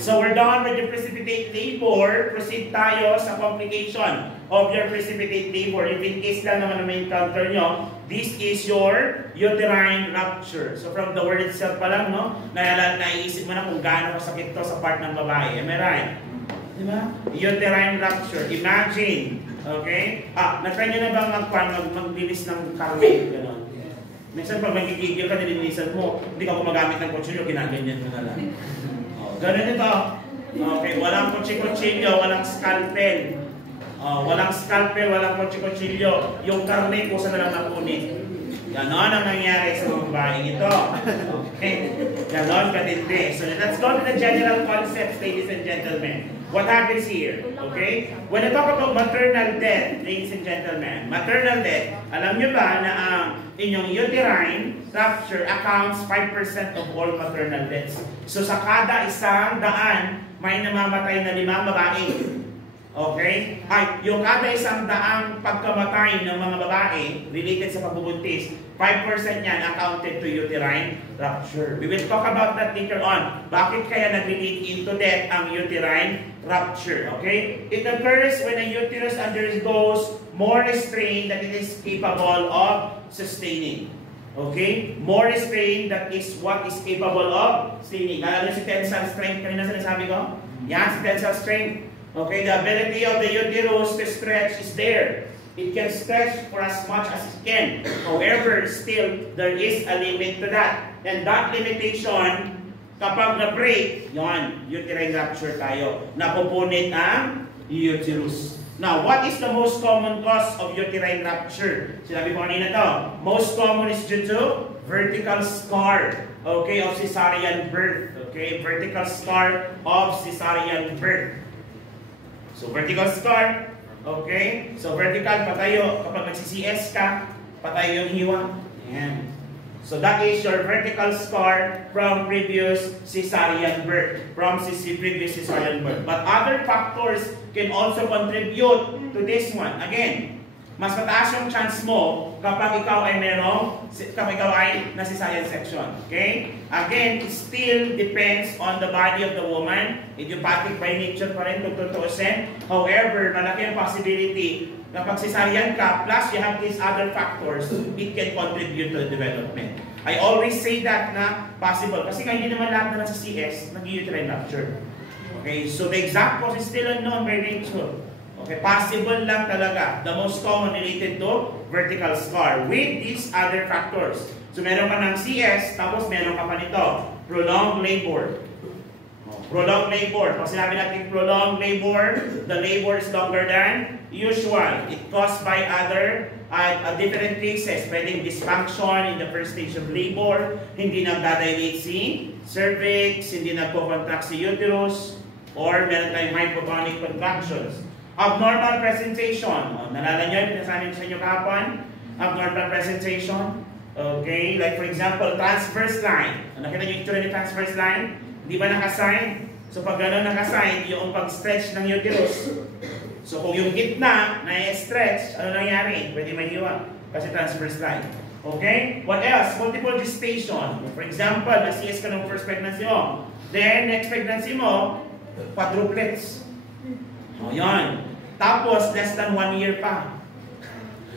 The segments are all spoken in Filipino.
So we're done with your precipitate labor. Proceed tayo sa complication of your precipitate labor. If in case lang naman na may encounter nyo, this is your uterine rupture. So from the word itself pa lang, no? Naiisip mo na kung gaano kasakit to sa part ng babae. Am I right? Diba? Uterine rupture. Imagine. Okay? Na-try nyo na bang magbilis ng karne? Ganon. Minsan pag magkikigil ka, nilinisan mo, hindi ka gumagamit ng kutsilyo, ginaganyan mo na lang. Ganun ito. Okay, walang kutsi-kutsilyo, walang scalpel. Walang scalpel, walang kutsi-kutsilyo. Yung karne ko sa nalang nakunin. Ganon ang nangyari sa mga babaeng ito. Okay? Ganon katindi. So let's go to the general concepts, ladies and gentlemen. What happens here? Okay? When I talk about maternal death, ladies and gentlemen, maternal death, alam nyo ba na ang inyong uterine rupture accounts 5% of all maternal deaths. So sa kada 100, may namamatay na 5 babae. Okay? Yung kada 100 pagkamatay ng mga babae related sa pagbubuntis, 5% yan accounted to uterine rupture. We will talk about that later on. Bakit kaya nag-relate into death ang uterine rupture? Okay? It occurs when a uterus undergoes more strain than it is capable of sustaining. Okay? More strain that is what is capable of sustaining. Nalala si tensile strength kanina sinasabi ko? Yan, si tensile strength. Okay, the ability of the uterus to stretch is there. It can stretch for as much as it can. However, still, there is a limit to that. And that limitation, kapag na-break, yan, uterine rupture tayo. Napupunit ang uterus. Now, what is the most common cause of uterine rupture? Sinabi ko kanina to. Most common is due to vertical scar, okay, of cesarean birth. Okay, vertical scar of cesarean birth. So, vertical scar, okay? So, vertical, patayo. Kapag nagsi-CS ka, patayo yung hiwa. Ayan. So, that is your vertical scar from previous cesarean birth. Previous cesarean birth. But other factors can also contribute to this one. Again, mas mataas yung chance mo kapag ikaw ay nasa-cesarean section. Okay? Again, it still depends on the body of the woman. Idiopathic by nature pa rin kung tutuusin. However, malaki ang possibility na pag cesarean ka, plus you have these other factors, it can contribute to the development. I always say that na possible. Kasi hindi naman lahat na nasa CS, nag-uterine rupture. Okay? So the exact cause is still unknown by nature. Okay, possible lang talaga. The most common related to vertical scar with these other factors. So meron ka ng CS, tapos meron ka pa nito, prolonged labor. Prolonged labor. Pag sinabi natin prolonged labor, the labor is longer than usual. It caused by other different cases. Pwedeng dysfunction in the first stage of labor, hindi nagdadilate si cervix, hindi nagpo-contract si uterus, or meron tayong hypotonic contractions. Abnormal presentation. Nalala nyo, pinasabi sa inyo kahapon? Abnormal presentation. Okay, like for example, transverse line. Nakita nyo yung itsura ng transverse line? Di ba nakasign? So pag gano'n nakasign, yung pag-stretch ng uterus. So kung yung gitna na-stretch, ano nangyari? Pwede mahiwa. Kasi transverse line. Okay? What else? Multiple gestation. For example, na-CS ka ng first pregnancy mo. Then, next pregnancy mo, quadruplets. O yan. Tapos, less than 1 year pa.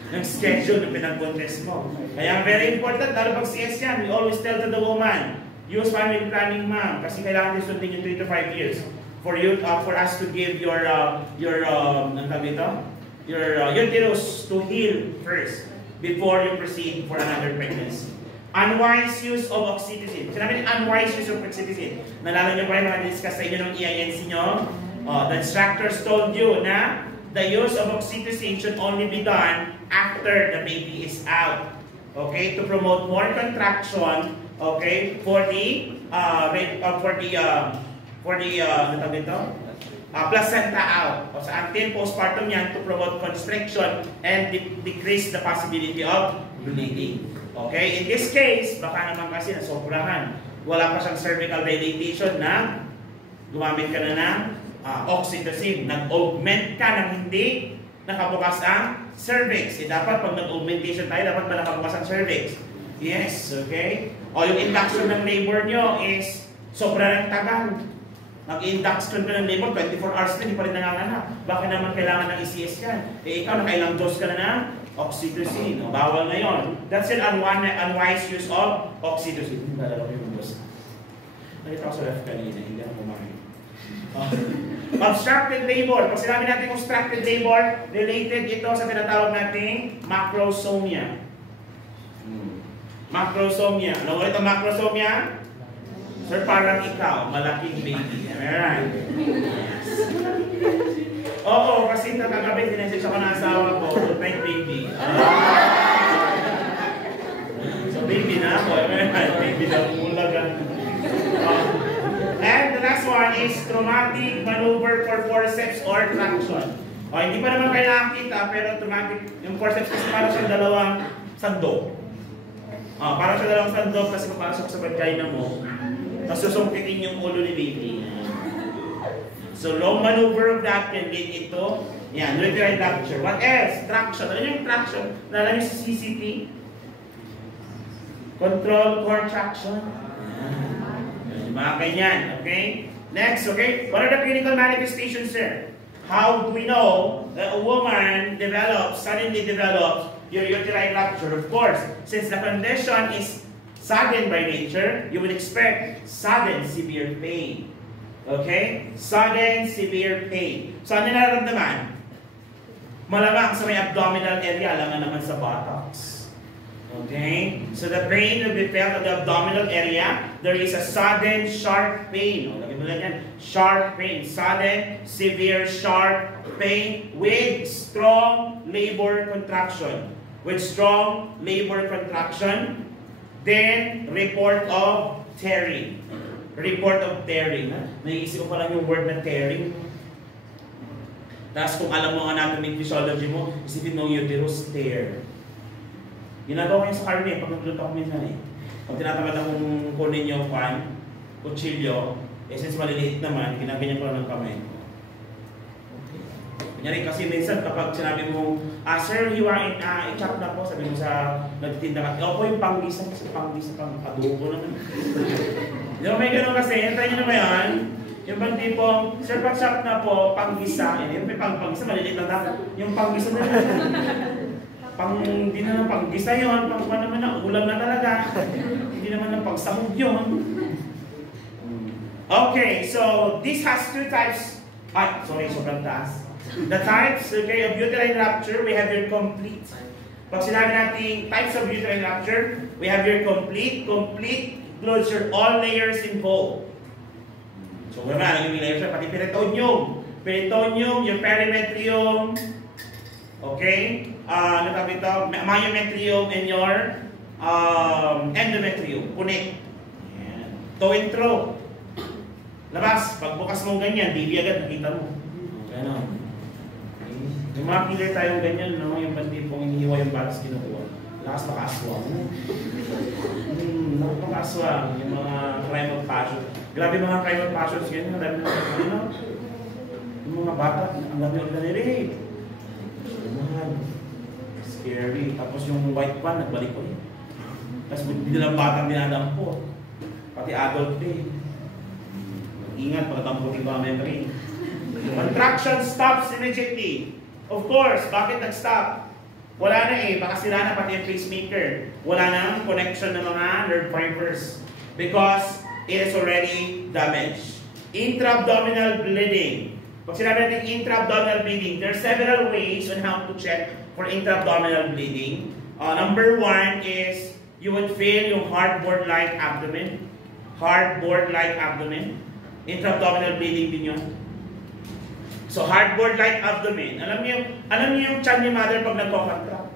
Yung schedule na pinag-contest mo. Kaya very important, lalo pag CS yan, we always tell to the woman, use family planning, ma'am. Kasi kailangan din sundin yung 3 to 5 years for you, for us to give your uterus to heal first before you proceed for another pregnancy. Unwise use of oxytocin. Sinabi niyo, unwise use of oxytocin. Nalala niyo ba yung mga discuss sa inyo ng EINC nyo? The instructors told you na the use of oxytocin should only be done after the baby is out. Okay? To promote more contraction, okay, for the placenta out. O sa until postpartum yan to promote constriction and decrease the possibility of bleeding. Okay? In this case, baka naman kasi nasobrahan. Wala pa siyang cervical dilatation na gumamit ka na ng oxytocin. Nag-augment ka ng hindi nakabukas ang cervix. Dapat pag nag-augmentation tayo, dapat ba nakabukas ang cervix? Yes, okay? O yung induction ng labor nyo is sobra ng tagal. Nag-induction ka ng labor, 24 hours na, hindi pa rin nanganganak. Bakit naman kailangan ng ECS yan? Eh ikaw, nakailang dose ka na ng oxytocin. No? Bawal na yon. That's an unwise use of oxytocin. Hindi na yung dose. Nakita ko sa ref kanina, hindi ako kumain. Obstructed labor. Pag sinabi natin obstructed labor, related ito sa tinatawag nating macrosomia. Macrosomia. Ano ulit ang macrosomia? Sir, parang ikaw, malaking baby. Am I right? Oo, kasi kagabi, sinesensya ko na asawa ko, good night baby. So, baby na ako. Am I right? Baby na ulagan. And the last one is traumatic maneuver for forceps or traction. Hindi pa naman kayo nakakita, pero traumatic, yung forceps kasi parang siyang dalawang sandok. Parang siyang dalawang sandok kasi papasok sa vagina mo. Tapos susungkitin yung ulo ni baby. So, long maneuver of that can lead ito. Yan, uterine rupture. What else? Traction. Ano yung traction? Nalaman yung CCT? Control core traction. Mga ganyan, okay? Next, okay? What are the clinical manifestations, sir? How do we know that a woman suddenly develops your uterine rupture? Of course, since the condition is sudden by nature, you would expect sudden severe pain. Okay? Sudden severe pain. So, ano nararamdaman? Malamang sa may abdominal area, alam naman sa buttocks. Okay? So, the pain will be felt at the abdominal area. There is a sudden sharp pain. Lagyan mo lang yan. Sharp pain. Sudden, severe, sharp pain with strong labor contraction. With strong labor contraction. Then, report of tearing. Report of tearing. Naiisip ko pa lang yung word na tearing. Tapos kung alam mo anatomic physiology mo, isipin mo yung uterus tear. Ginagawa ko yun sa karne, pag nagluto ako minsan eh. Pag tinatamad akong kunin yung kutsilyo, since maliliit naman, ginaganyan ko lang ng kamay. Kunyari kasi minsan kapag sinabi mo, sir, hiwain, i-chop na po, sabi mo sa nagtitinda ka, ako po yung panggisan, kasi panggisan pang adobo naman. Di ba may gano'n kasi, entry nyo na ba yan? Yung bang tipong, sir, pag-chop na po, panggisa. Yung may panggisa, maliliit lang dapat. Yung panggisa na lang. Hindi na lang panggisa yun, pang naman na, ulam na talaga. Hindi naman na pagsahog yun. Okay, so this has two types. Sorry, sobrang taas. The types, okay, of uterine rupture, we have your complete. Pag sinabi natin types of uterine rupture, we have your complete includes your all layers involved. So, wala na yung layers, pati peritoneum, your perimetrium, okay, myometrium, and your endometrium, connect. To and fro. Labas, pagbukas mo ganyan, baby agad, nakita mo. Ganon. Yung mga killer tayong ganyan, no? Yung bandipong hinihiwa yung balas kinukuha. Lakas makaswang. Nakapakaswang. Yung mga crime of passion. Grabe mga crime of passions ganyan. Yung mga bata, ang dami yung nare-rape. Scary. Tapos yung white pan, nagbalik ko rin. Tapos hindi lang batang dinadampo. Pati adult din. Ingat, pagdamputin ko ang memory. Contraction stops immediately. Of course, bakit nag-stop? Wala na eh, baka sila na pati yung pacemaker. Wala na connection ng mga nerve fibers because it is already damaged. Intra-abdominal bleeding. Pag sinabi natin intra-abdominal bleeding, there are several ways on how to check for intra-abdominal bleeding. Number one is you would feel yung hardboard-like abdomen. Hardboard-like abdomen. Intra-abdominal bleeding din yun. So, hardboard-like abdomen. Alam niyo yung tiyan ni mother pag nagko-contract?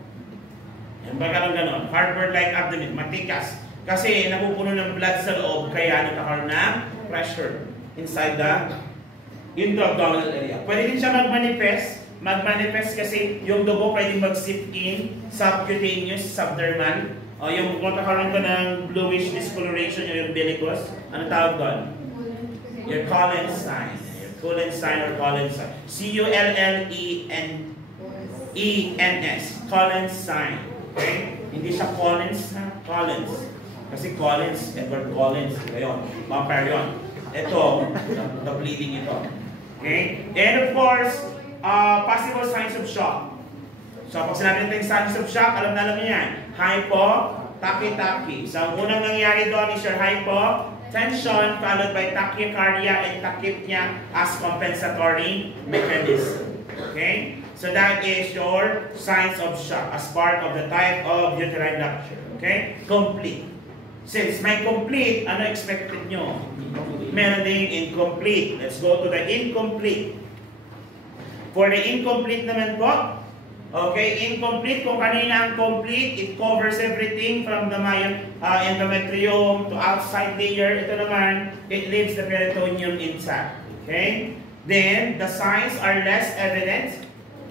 Yan ba gano'n? Hardboard-like abdomen. Matikas. Kasi napupuno ng blood sa loob, kaya nagkakaroon ng pressure inside the intra-abdominal area. Pwede din siya mag-manifest. Mag-manifest kasi yung dugo pwede mag-seep in, subcutaneous, subdermal. Yung magkakaroon ka ng bluish discoloration, yung umbilicus. Ano tawag doon? Your Collins sign. Cullen sign or Collins sign. C-U-L-L-E-N-E-N-S. Collins sign. Okay? Hindi siya Collins, ha? Collins. Kasi Collins, Edward Collins. Ngayon, mga pair yun. Ito, the bleeding ito. Okay? And of course, possible signs of shock. So, pag sinabi natin signs of shock, alam na niyo yan. Hypo, tachy-tachy. So, ang unang nangyari doon is your hypotension followed by tachycardia and tachypnea as compensatory mechanism. Okay? So, that is your signs of shock as part of the type of uterine rupture. Okay? Complete. Since may complete, ano expected nyo? Meron ding incomplete. Let's go to the incomplete. For the incomplete naman po, okay, incomplete, kung kanina ang complete, it covers everything from the endometrium to outside layer. Ito naman, it leaves the peritoneum intact. Okay? Then, the signs are less evident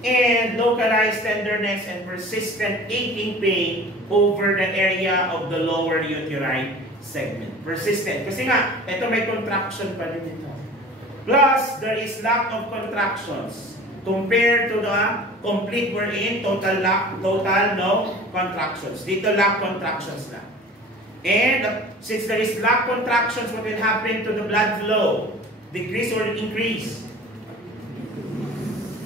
and localized tenderness and persistent aching pain over the area of the lower uterine segment. Persistent. Kasi nga, ito may contraction pa rin ito. Plus, there is lack of contractions. Compared to the complete wherein total no contractions. Dito lack contractions na. And since there is lack contractions, what will happen to the blood flow? Decrease or increase?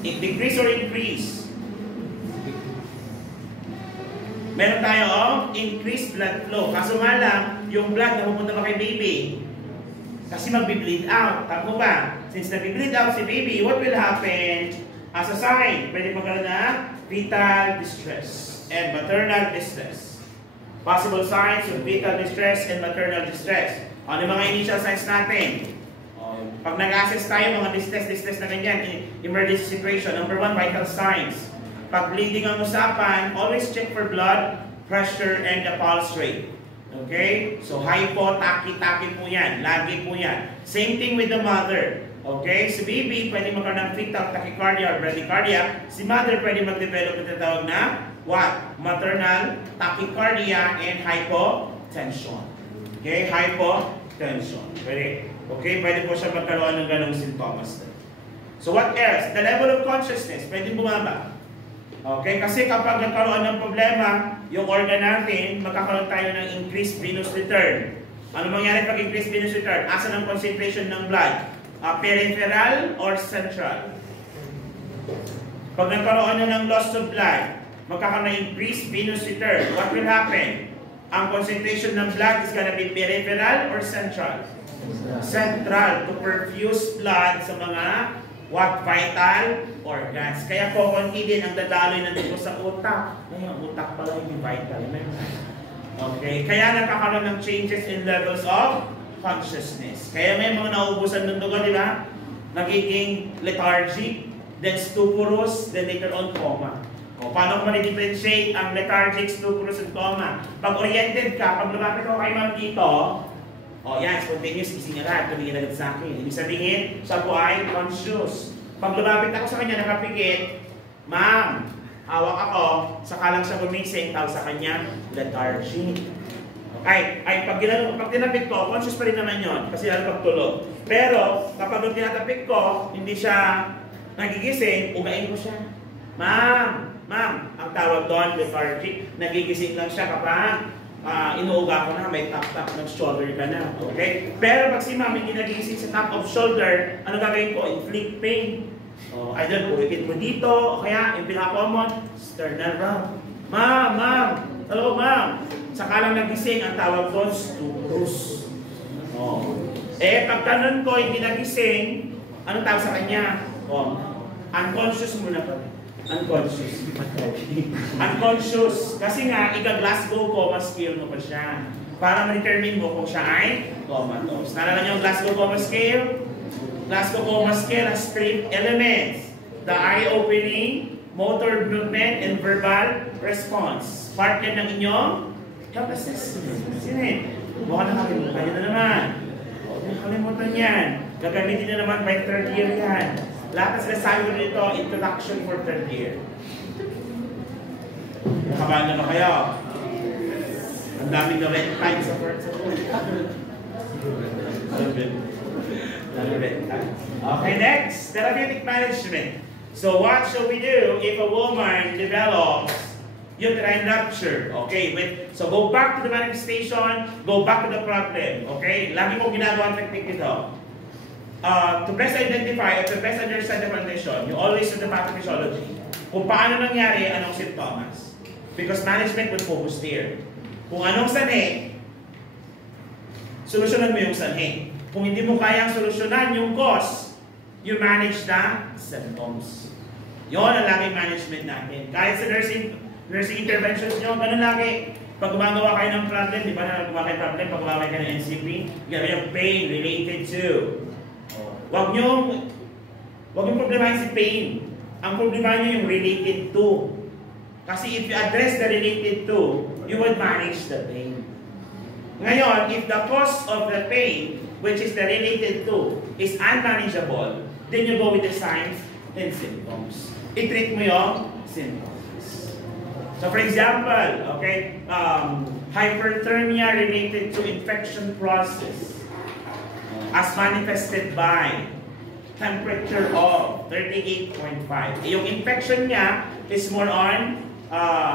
Decrease or increase? Meron tayo increased blood flow. Kaso nga lang, yung blood na pupunta pa kay baby, kasi magbi-bleed out. Tama ba? Since nagbi-bleed out si baby, what will happen? As a sign, pwede magkaroon na fetal distress and maternal distress. Possible signs of fetal distress and maternal distress. Ano yung mga initial signs natin? Pag nag-assess tayo, mga distress na ganyan, emergency situation. Number 1, vital signs. Pag bleeding ang usapan, always check for blood pressure and the pulse rate. Okay? So, hypo, tachy po yan. Lagi po yan. Same thing with the mother. Okay? Si baby, pwede magkaroon ng fetal tachycardia or bradycardia. Si mother, pwede mag-develop ito tawag na what? Maternal tachycardia and hypotension. Okay? Hypotension. Pwede. Okay? Pwede po siya magkaroon ng ganong sintomas. So what else? The level of consciousness. Pwede bumaba. Okay? Kasi kapag nagkaroon ng problema, yung organ natin, magkakaroon tayo ng increased venous return. Ano mangyari pag increased venous return? Asan ang concentration ng blood? Peripheral or central? Pag nagkaroon na ng loss of blood, magkakaroon ng increased venous return. What will happen? Ang concentration ng blood is gonna be peripheral or central? Central, to perfuse blood sa mga vital organs. Kaya po, konti din ang dadaloy ng dugo sa utak. Ay, ang utak pala yung vital. Okay, kaya nagkakaroon ng changes in levels of consciousness. Kaya may mga nauubusan ng dugo, di ba? Nagiging lethargic, then stuporous, then later on coma. O, paano ko ma-differentiate ang lethargic, stuporous, and coma? Pag oriented ka, pag lumapit ako kay ma'am dito, yan, spontaneous, gising agad, tumingin agad sa akin. Ibig sabihin, siya po ay conscious. Pag lumapit ako sa kanya, nakapikit, ma'am, hawak ako, saka lang siya gumising, tawag sa kanya, lethargic. Pag tinapik ko, conscious pa rin naman yun, kasi lalo pagtulog. Pero, kapag tinatapik ko, hindi siya nagigising, ugain ko siya. Ma'am, ang tawag doon, lethargic, nagigising lang siya kapag inuuga ko na, may tap-tap ng shoulder ka na. Okay? Pero pag si ma'am hindi nagigising sa top of shoulder, ano gagawin ko? Inflict pain. Either puritin mo dito, o kaya, yung pinaka-common, sternal rub. Ma'am, hello ma'am. Saka lang nagising, ang tawag doon, stuporous. Pagka nun ko, hindi nagising, anong tawag sa kanya? Unconscious muna pa. Unconscious. Kasi nga, iga-Glasgow coma scale mo pa siya. Para ma-determine mo kung siya ay comatose. Nalala niyo ang Glasgow coma scale? Glasgow coma scale has 3 elements. The eye opening, motor movement, and verbal response. Part yan ng inyong health assessment. Sine? Baka nakalimutan nyo na naman. Nakalimutan yan. Gagamitin nyo naman by 3rd year yan. Lahat na sinasabi ko dito, introduction for 3rd year. Nakabahan na ba kayo? Ang daming na red time sa first school. Okay, next, therapeutic management. So what shall we do if a woman develops uterine rupture. Okay, so go back to the manifestation, go back to the problem. Okay, lagi ko ginagawa ang technique ito. To best identify or to best understand the condition, you always do the pathophysiology. Kung paano nangyari, anong symptoms. Because management will focus there. Kung anong sanhi, solusyonan mo yung sanhi. Kung hindi mo kayang solusyonan yung cause, you manage the symptoms. Yun ang laging management natin. Kahit sa nursing interventions nyo, ganun lagi. Pag gumagawa kayo ng problem, di ba na gumawa kayo ng problem, pag gumawa kayo ng NCP, gano'n yung pain related to. Huwag nyo problemahin si pain. Ang problema nyo yung related to. Kasi if you address the related to, you will manage the pain. Ngayon, if the cause of the pain, which is the related to, is unmanageable, then you go with the signs and symptoms. I-treat mo yung symptoms. So for example, okay, hyperthermia related to infection process as manifested by temperature of 38.5. Yung infection niya is more on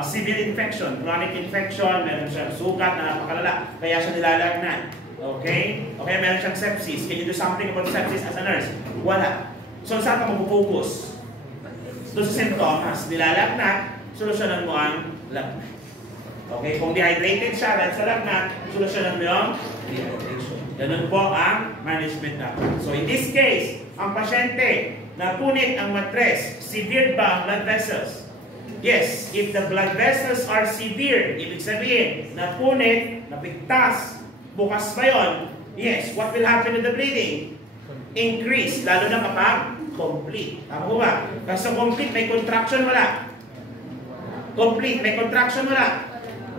severe infection, chronic infection, meron siyang sugat na napakalala, kaya siya nilalagnan. Okay? Okay, meron siyang sepsis. Can you do something about sepsis as a nurse? Wala. So saan ka mag-focus? Doon sa symptoms, nilalagnat, solusyonan mo ang lagnat. Okay, kung dehydrated siya dahil sa lagnat, solusyonan mo yung dehydration. Ganun po ang management natin. So in this case, ang pasyente napunit ang matres, severe ba ang blood vessels? Yes, if the blood vessels are severe, ibig sabihin, napunit, napigtas, bukas pa yun, yes, what will happen to the bleeding? Increase, lalo na kapag complete. Tama ba? Kasi complete, may contraction, wala. Complete, may contraction, wala.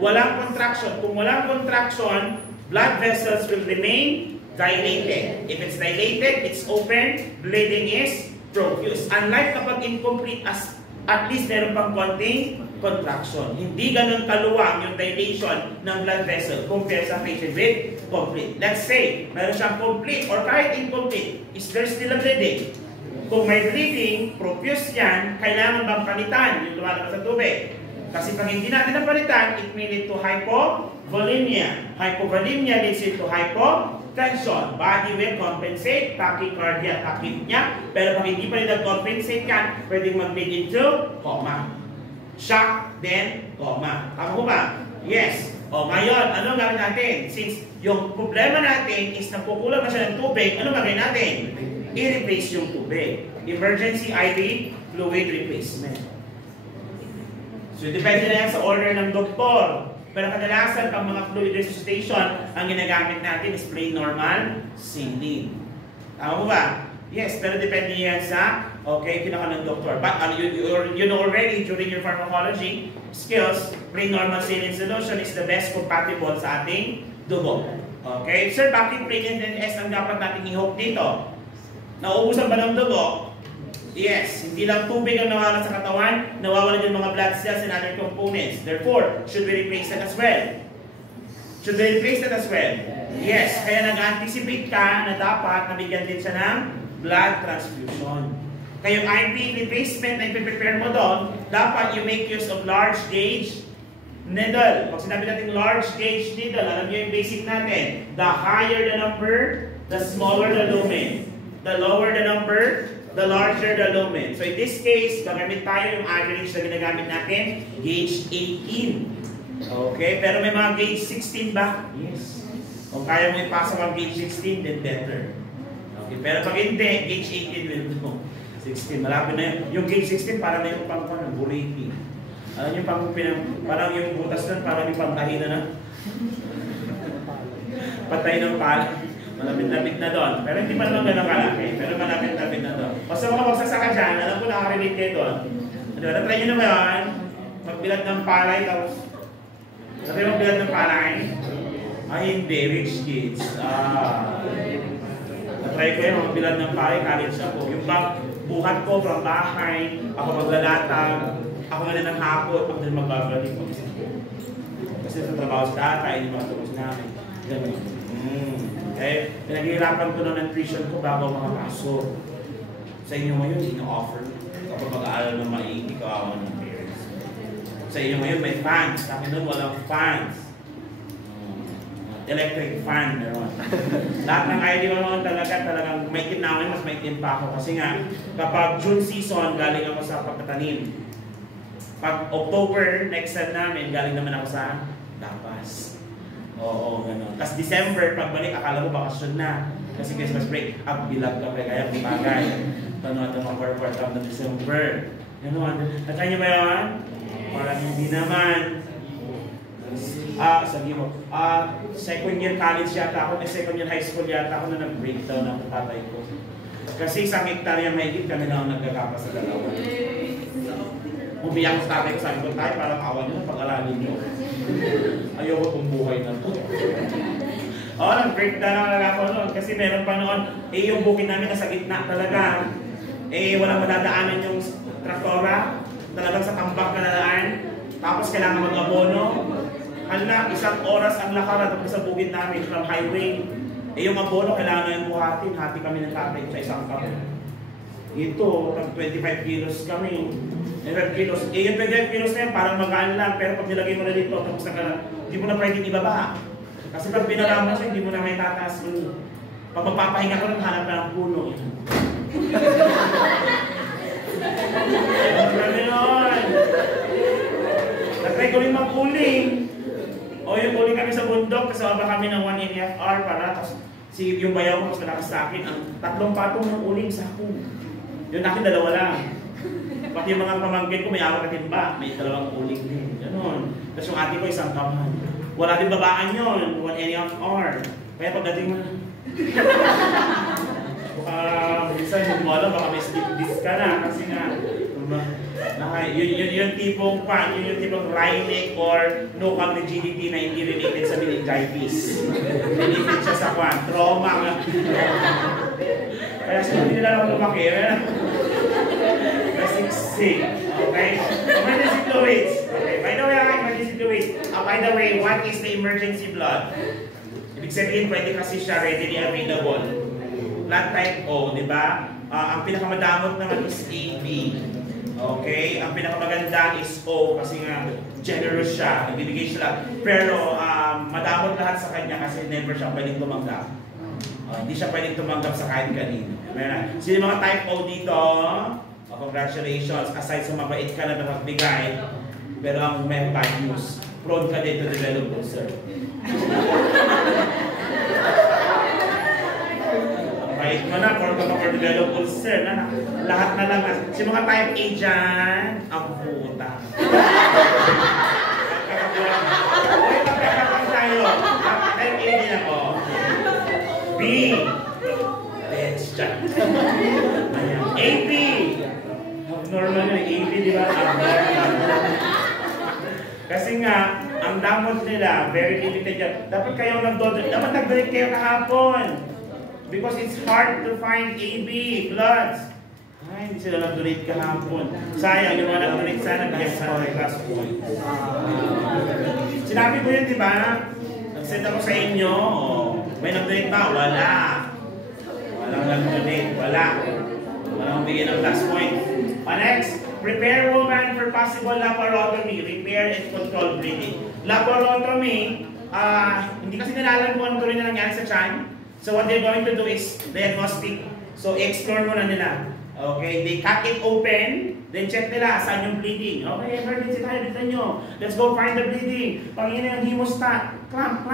Walang contraction. Kung walang contraction, blood vessels will remain dilated. If it's dilated, it's open, bleeding is profuse. Unlike kapag incomplete, at least meron pang konting contraction. Hindi ganun kaluwang yung dilation ng blood vessel compared sa patient with complete. Let's say, meron siyang complete or kahit incomplete, is there still a bleeding? Kung may bleeding, profuse yan, kailangan bang palitan yung lumalabas sa tubig? Kasi pag hindi natin napalitan, it may lead to hypovolemia. Hypovolemia leads to hypotension. Body will compensate, tachycardia, tachypnea. Pero pag hindi pa rin nag-compensate yan, pwedeng mag-lead into coma. Shock, then coma. Tama ko ba? Yes. O ngayon, ano gawin natin? Since yung problema natin is napukulang na siya ng tubig, ano gawin natin? I-replace yung tubig. Emergency IV fluid replacement. So, depende na yan sa order ng doktor. Pero kadalasan, pang mga fluid resuscitation, ang ginagamit natin is plain normal saline. Tama mo ba? Yes, pero depende yan sa, okay, kinaka ng doktor. But you know already, during your pharmacology skills, plain normal saline solution is the best compatible sa ating dugo. Okay? Sir, bakit plain NS ang dapat natin i-hope dito? Nauubusan ba ng dugo? Yes, hindi lang tubig ang nawawala sa katawan, nawawala din mga blood cells and other components. Therefore, should we replace that as well? Should we replace that as well? Yes, kaya nag-anticipate ka na dapat nabigyan din siya ng blood transfusion. Kaya yung IV replacement na ipiprepare mo doon, dapat you make use of large gauge needle. Pag sinabi natin large gauge needle, alam niyo yung basic natin. The higher the number, the smaller the lumen. The lower the number, the larger the lumen. So in this case, gagamit tayo yung average na ginagamit natin, gauge 18. Okay, pero may mga gauge 16 ba? Yes. Kung kaya mo ipasa mga gauge 16, then better. Okay, pero pag hindi, gauge 18 will do. 16, malapit na yun. Yung gauge 16, parang na yung pangkuhan ng buriki. Alam yung parang yung butas nun, parang yung pangkahina na. Patay ng pala. Malapit-lapit na doon. Pero hindi pa naman ganun kalaki. Pero malapit-lapit na doon. O sa mga magsasaka dyan, alam ko nakarelate kayo doon. Diba, natry nyo na ba yan? Magbilat ng palay, tapos... Natry mo magbilat ng palay? Ay, hindi. Rich kids. Natry ko yun, magbilat ng palay, college ako. Yung buhat ko from bahay, ako maglalatag, ako nga ng hapon, ako din magbabalik ko. Kasi sa trabaho sa tatay, hindi matapos namin. Ganun. Okay? Pinaghihirapan ko ng nutrition ko bago mga kaso. Sa inyo ngayon, ino-offer. Kapag mag-aaral ng maigi, kawawa ng parents. Sa iyo ngayon may fans. Sa akin noon walang fans. Electric fan meron. Lahat ng ID ko noon talagang may namin, mas may pa ako. Kasi nga, kapag June season, galing ako sa pagtatanim. Pag October, next time namin, galing naman ako sa Dapas. Oo, gano'n. Tapos December, pagbalik, akala mo bakasyon na. Kasi Christmas break, bilag ka pa, kaya bagay. Tanong-tanong quarter ng December. Gano'n. Natry niyo ba yun? Parang hindi naman. Sabi mo, second year college yata ako, second year high school yata ako na nag-breakdown ng tatay ko. Kasi isang hektarya mahigit kami na nagkakapa sa dalawa. Umiyak sa tatay ko, sabi ko, tayo parang awan nyo, pag-aralin nyo. Ayoko kong buhay na to. Nag-breakdown lang ako noon. Kasi meron pa noon, yung bukid namin nasa gitna talaga. Walang madadaanan yung traktora. Talagang sa tambak na nadaan. Tapos kailangan mag-abono. Hala, 1 oras ang lakaran sa bukid namin from highway. Yung abono, kailangan yung buhatin. Hati kami ng tatay sa isang kabo. Ito, 25 kilos kami. 25 kilos. Yung 25 kilos na yan, parang magaan lang. Pero pag nilagay mo na dito, tapos hindi mo na pwedeng ibaba. Kasi pag pinalaman siya, hindi mo na may tataas yun. Pag magpapahinga ko lang, hanap na ng puno. Nag-try ko rin mag-uling. Yung uling kami sa bundok, kasama kami ng 1.5 hour para, tapos yung bayaw ko mas malakas sa akin, ang 3 patong ng uling sa ako. Yung akin 2 lang. Pati yung mga pamangkin ko may awak na timba, may 2 uling din. Ganon. Tapos yung ate ko 1 kamay. Wala din babaan yun, 1.5 hour. Kaya pagdating mo na, minsan yung mo alam, baka may sleep disc ka na. Kasi nga, yung tipong rhinic or no cognitivity na hindi related sa meningitis. Related siya sa trauma nga. Kaya sila hindi nila ako lumaki. Sick. Okay? Emergency fluids. Okay. By the way, emergency fluids. By the way, what is the emergency blood? Ibig sabihin, pwede kasi siya readily available. Blood type O, di ba? Ang pinakamadamot naman is AB. Okay? Ang pinakamaganda is O kasi nga generous siya. Nagbibigay siya. Pero madamot lahat sa kanya kasi never siya pwedeng tumanggap. Hindi siya pwedeng tumanggap sa kahit kanino. Sino mga type O dito? Congratulations. Aside sa mabait ka na magbigay, pero ang may bad news, prone ka din to develop ulcer. Bait mo na, prone ka for develop ulcer. Lahat na lang. Si mga type A dyan, ang puta. Uy, pagkakapang tayo. Type A din ako. B. Let's check. AB. Normal yung AB, di ba? Kasi nga, ang damot nila, very limited yan. Dapat kayo nag-donate kayo kahapon. Because it's hard to find AB, bloods. Ay, hindi sila nag-donate kahapon. Sayang, yung mga nag-donate sana kaya sa class point. Sinabi ko yun, di ba? Nag-send ako sa inyo. May nag-donate ba? Wala. Walang nag-donate. Wala. Walang bigyan ng class point. Next, prepare woman for possible laparotomy, repair and control bleeding. Laparotomy, hindi kasi nilalang kung ano rin na nangyari sa tiyan. So what they're going to do is diagnostic. So explore muna nila. Okay, they cut it open, then check nila saan yung bleeding. Okay, emergency tayo dito nyo. Let's go find the bleeding. Pangina yung hemostat. Clamp.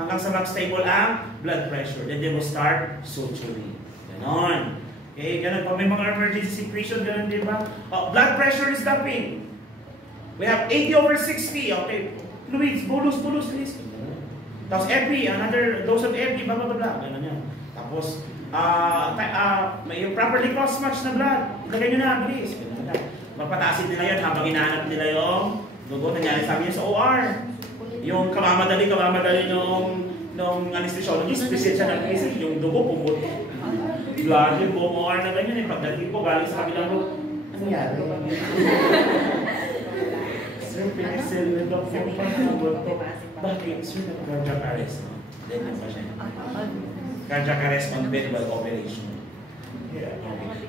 Hanggang sa mag-stable ang blood pressure. Then they will start suturing. Ganon. Okay, ganun. Pag may mga emergency situation, ganun, di ba? Blood pressure is dumping. We have 80/60. Okay. Fluids, bolus, please. Tapos FB, another dose of FB, blah. Ganun yan. Tapos, may yung properly cross-match na blood. Ilagay nyo na, please. Mapataasin nila yun habang hinahanap nila yung dugo. Nangyari sabi niya sa OR. Yung kamamadali nung anesthesiologist, present siya ng PC, yung dugo pumuto. Blood yung buong OR na ganyan. Pagdating ko, galing sa kabilang room. Ano nangyari? Sir, penicillin na po pa. Bakit? Sir, cardiac arrest. Then, pa siya. Cardiac arrest on bed while operation.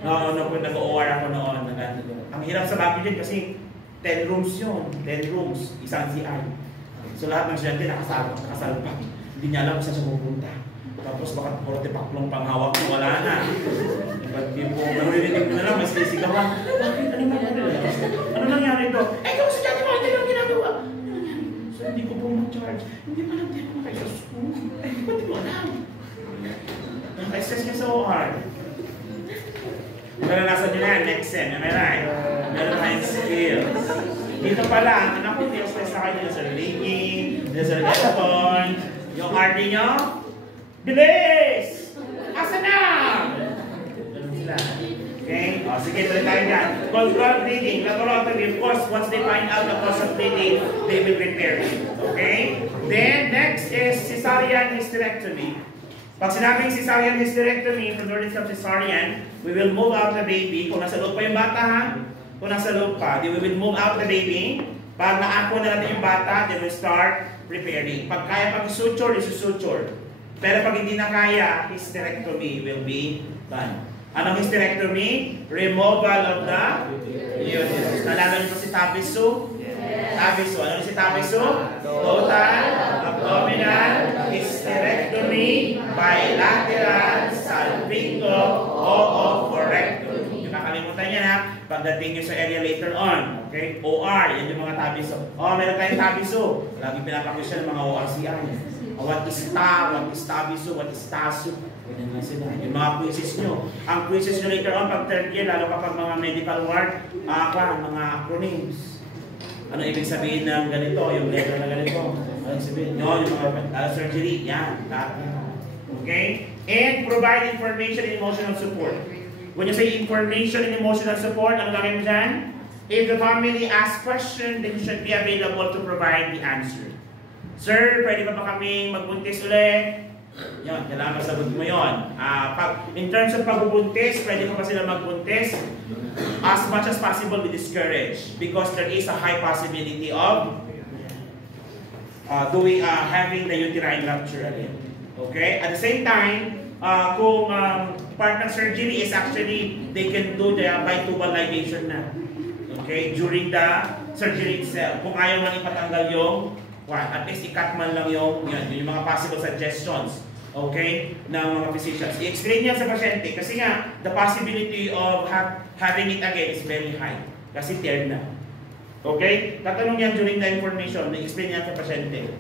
No, nag-OR ako noon. Ang hirap sa bago din kasi 10 rooms yun. 10 rooms. Isang CI. So lahat ng estudyante nakasalpak. Hindi niya alam kung saan siya pupunta. Tapos baka 40 paklong panghawak mo, wala na. Ba't di po, naririnig mo na lang, may sinisigawan. Bakit? Ano nangyari? Ano nangyari ito? Eh, kung sa dati mo, hindi lang ginagawa. So, hindi ko po mag-charge. Hindi pa lang din ako kayo sa school. Eh, ba't di mo alam? Naka-stress niya sa OR. Naranasan nyo na yan, next sem, am I right? Meron tayong skills. Dito pa lang, anak ko, hindi stress na kayo nila sa leaking, nila sa lesson, yung RD nyo, bilis! Asa na? Ganun sila. Okay? O, sige, tuloy tayo dyan. Control bleeding. Laboratory, of course, once they find out the cause of bleeding, they will repair it. Okay? Then, next is cesarean hysterectomy. Pag sinabing cesarean hysterectomy, from the word of cesarean, we will move out the baby. Kung nasa loob pa yung bata, ha? Kung nasa loob pa, we will move out the baby. Pag naako na natin yung bata, they will start preparing. Pag kaya pag-suture, isusuture. Pero pag hindi na kaya, hysterectomy will be done. Anong hysterectomy? Removal of the uterus. Nalala niyo po si Tabisu? Tabisu. Ano si Tabisu? Total abdominal hysterectomy, bilateral salpingo o oophorectomy. Yung kakalimutan niya na pagdating nyo sa area later on. Okay? OR, yan yung mga Tabisu. Meron tayong Tabisu. Lagi pinapakwisyon ng mga ORCI. What is ta? What is Tabisu? What is Tasu? Ganyan nga sila. Yung mga quizzes nyo. Ang quizzes nyo later on, pag third year, lalo kapag mga medical ward, mga acronyms. Ano ibig sabihin ng ganito? Yung letter na ganito. Ano sabihin? No, yung mga surgery. Yan. Okay? And provide information and emotional support. When you say information and emotional support, ano gagawin mo dyan? If the family asks question, then you should be available to provide the answer. Sir, pwede ba kaming magbuntis ulit? Yan, kailangan masagot mo yun. In terms of pagbubuntis, pwede pa sila magbuntis? As much as possible, we discourage because there is a high possibility of having the uterine rupture again. Okay? At the same time, kung part ng surgery is actually, they can do the bitubal ligation na. Okay? During the surgery itself. Kung ayaw lang ipatanggal yung at least i-cut man lang yung mga possible suggestions, okay, ng mga physicians. I-explain niya sa pasyente kasi nga, the possibility of having it again is very high. Kasi tear na. Okay? Tatanong yan during the information, i-explain niya sa pasyente.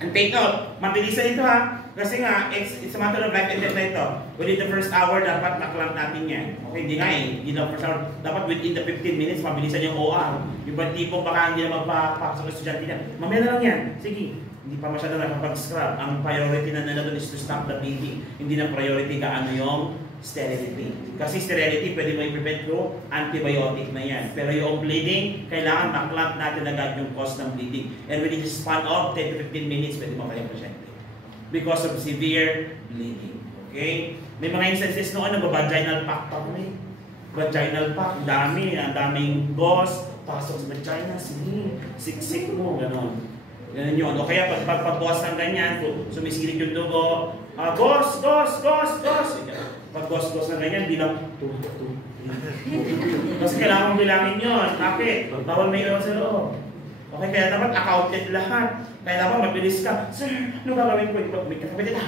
And take note, mabilisan ito ha. Kasi nga, it's a matter of life and death na ito. Within the first hour, dapat maklamp natin yan. Okay, hindi nga hindi na first hour. Dapat within the 15 minutes, mabilisan yung OR. Yung ba tipong baka hindi na magpapasok ng estudyante niya. Mamaya na lang yan. Sige, hindi pa masyado nakapag-scrub. Ang priority na doon is to stop the bleeding. Hindi na priority kaano yung sterility. Kasi sterility, pwede mo i-prevent through antibiotic na yan. Pero yung bleeding, kailangan maklamp natin agad yung cause ng bleeding. And within the span of 10 to 15 minutes, pwede mo kayong pasyente. Because of severe bleeding. Okay? May mga instances noon na vaginal pack pa kami. Vaginal pack, ang daming gauze, pasok sa vagina, siksik mo, gano'n. Ganun yun. O kaya pagbuwas ng ganyan, sumisilip yung dugo, gauze. Pag gauze ng ganyan, bilang 2. Kasi kailangan mong bilangin yun. Bakit? Bawal may iwan sa loob. Okay, kaya dapat accounted lahat. Kaya dapat mabilis ka. Sir, ano gagawin ko? May kapatid na.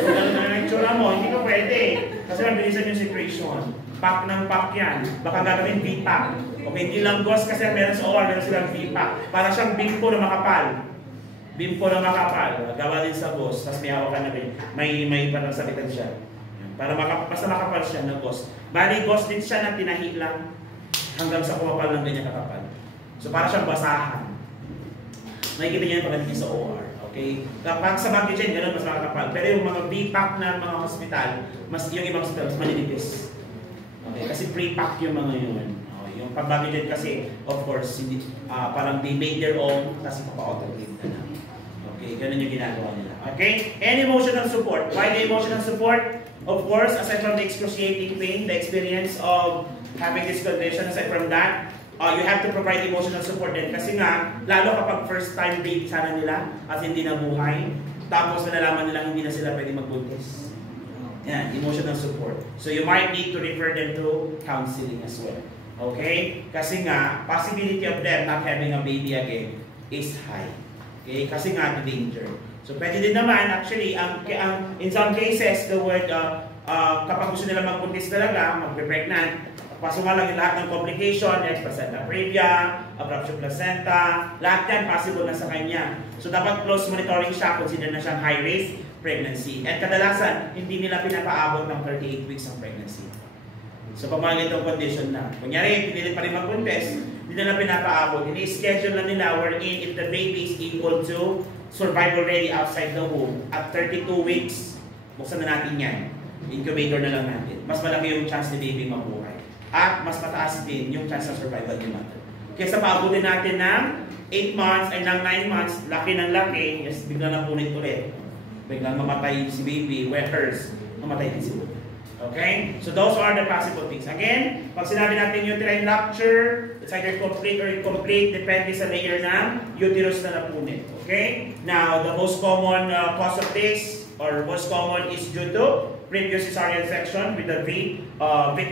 Ganun na yung tsura mo, hindi ka pwede. Kasi mabilisan yung situation. Pack ng pack yan. Baka gagawin V-pack. Okay, hindi lang gauze kasi meron sa OR, meron silang V-pack. Para siyang bimpo na makapal. Bimpo na makapal. Gawa din sa gauze. Tapos may hawakan na may panagsabitan siya. Para basta makapal siya na gauze. Bali, gauze din siya na tinahi lang. Hanggang sa kumapal ng ganyan kakapal. So para siyang basahan. Nakikita niyo yung pagdating sa OR. Okay? Kapag sa Bagdegen, gano'n mas makakapal. Pero yung mga B-pack na mga hospital, yung ibang hospital, mas maninipis. Okay? Kasi pre-pack yung mga yun. Okay? Yung pag Bagdegen kasi, of course, hindi, parang they made their own, kasi papa-autoclave na lang. Okay? Gano'n yung ginagawa nila. Okay? And emotional support. Why the emotional support? Of course, aside from the excruciating pain, the experience of having this condition, aside from that, you have to provide emotional support din. Kasi nga, lalo kapag first time baby sana nila at hindi na buhay, tapos nalalaman nila hindi na sila pwede magbuntis. Yan, emotional support. So you might need to refer them to counseling as well. Okay? Kasi nga, possibility of them not having a baby again is high. Okay? Kasi nga, the danger. So, pwede din naman, actually, in some cases, the word, kapag gusto nila magbuntis talaga, magpe-pregnant, pasok lang yung lahat ng complication, like placenta previa, abruption placenta, lahat yan possible na sa kanya. So, dapat close monitoring siya, consider na siyang high-risk pregnancy. At kadalasan, hindi nila pinapaabot ng 38 weeks ang pregnancy. So, pag mga ganitong condition na, kunyari, pinilit pa rin magbuntis, hindi nila pinapaabot. Ini-schedule na nila wherein if the baby is able to survive already outside the womb, at 32 weeks, buksan na natin yan. Incubator na lang natin. Mas malaki yung chance ni baby mabuhay. At mas mataas din yung chance ng survival ni mother. Kaya sa paabutin natin ng 8 months ay ng 9 months, laki ng laki, yes, biglang napunit ulit. Biglang mamatay si baby, hers, mamatay din si baby. Okay? So those are the possible things. Again, pag sinabi natin uterine rupture, it's either complete or incomplete, depende sa layer ng uterus na napunit. Okay? Now, the most common cause of this, or most common is due to previous cesarean section with the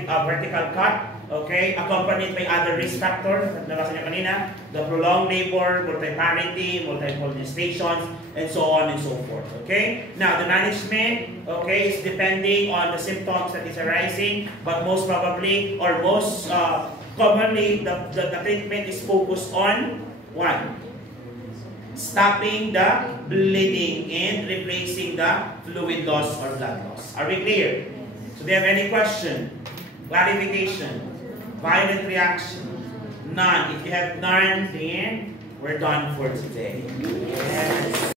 vertical cut. Okay? Accompanied by other risk factors, nabasa niyo kanina, the prolonged labor, multiparity, multiple gestations, and so on and so forth. Okay? Now, the management, okay, is depending on the symptoms that is arising, but most probably, or most commonly, the treatment is focused on, one, stopping the bleeding and replacing the fluid loss or blood loss. Are we clear? So, do you have any question? Clarification? Violent reaction? None. If you have none, then we're done for today. Yes.